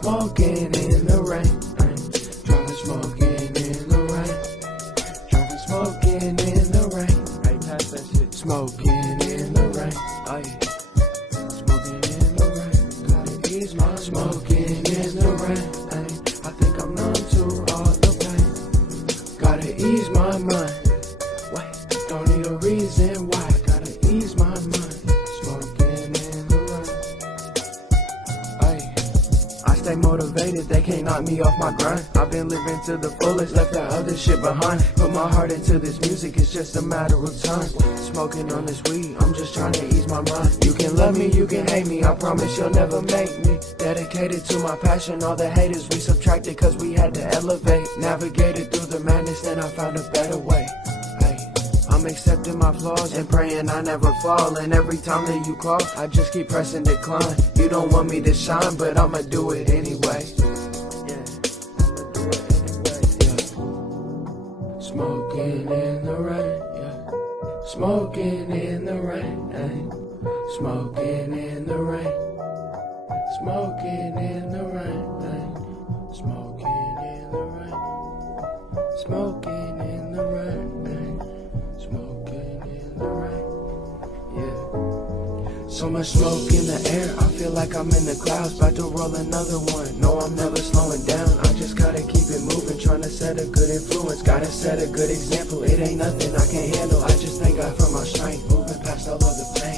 Driving, smoking in the rain. Driving, smoking in the rain. Driving, smoking in the rain. Hey, pass that shit. Smoking in the rain. Oh yeah. Smoking in the rain. Gotta ease my smoking in the rain. I think I'm numb to all the pain. Gotta ease my mind. Wait, don't need a reason why. Gotta ease my mind. Smoking in the rain. Ay, I stay motivated, they can't knock me off my grind. I've been living to the fullest, left that other shit behind. Put my heart into this music, it's just a matter of time. Smoking on this weed, I'm just trying to ease my mind. You can love me, you can hate me, I promise you'll never make me. Dedicated to my passion, all the haters we subtracted cause we had to elevate. Navigated through the madness, then I found a better way. I'm accepting my flaws and praying I never fall. And every time that you call, I just keep pressing decline. You don't want me to shine, but I'ma do it anyway. Yeah, I'ma do it anyway. Yeah. Smoking in the rain. Yeah. Smoking in the rain. Ay. Smoking in the rain. Smoking in the rain. Ay. Smoking in the rain. Smoking in the rain. Smoking in the rain, yeah. So much smoke in the air, I feel like I'm in the clouds. About to roll another one, no I'm never slowing down. I just gotta keep it moving, trying to set a good influence. Gotta set a good example, it ain't nothing I can't handle. I just thank God for my strength, moving past all of the pain.